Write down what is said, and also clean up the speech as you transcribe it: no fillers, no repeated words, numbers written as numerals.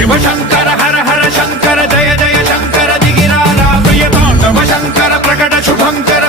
Sivasankara హర హర Shankara జయ జయ Shankara దిగిరారా ప్రియ తాండవ Shankara ప్రకట శుభంకర